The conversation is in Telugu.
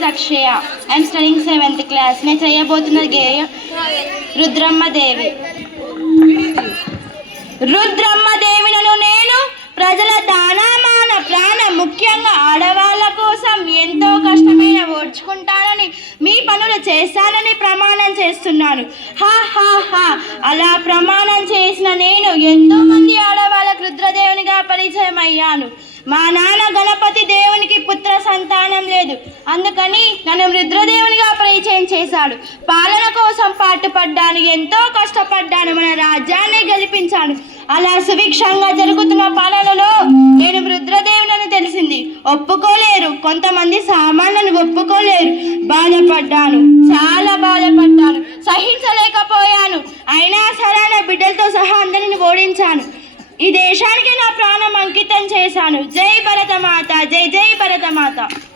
is Akshaya. I am studying 7th class. నేను చేయబోతున్న గేయం రుద్రమ్మ దేవి. రుద్రమ్మ దేవినను నేను ప్రజల దానమాన ప్రాణ ముఖ్యంగా ఆడవాళ్ళ కోసం ఎంతో కష్టమైన ఓడ్చుకుంటానని మీ పనులు చేస్తానని ప్రమాణం చేస్తున్నాను. హా హా హా అలా ప్రమాణం చేసిన నేను ఎంతో మంది ఆడవాళ్ళకు రుద్రదేవునిగా పరిచయం అయ్యాను. మా నాన్న గణపతి దేవునికి పుత్ర సంతానం లేదు, అందుకని నన్ను రుద్రదేవునిగా పరిచయం చేశాడు. పాలన కోసం పాటుపడ్డాను, ఎంతో కష్టపడ్డాను, మన రాజ్యాన్ని గెలిపించాను. అలా సుభిక్షంగా జరుగుతున్న పాలనలో నేను రుద్రదేవుని తెలిసింది. ఒప్పుకోలేరు, కొంతమంది సామాన్యులను ఒప్పుకోలేరు. బాధపడ్డాను, చాలా బాధపడ్డాను, సహించలేకపోయాను. అయినా సరే నా బిడ్డలతో సహా అందరిని ఓడించాను. ఈ దేశానికి నా ప్రాణం అంకితం చేశాను. జై భరతమాత, జై జై భరతమాత.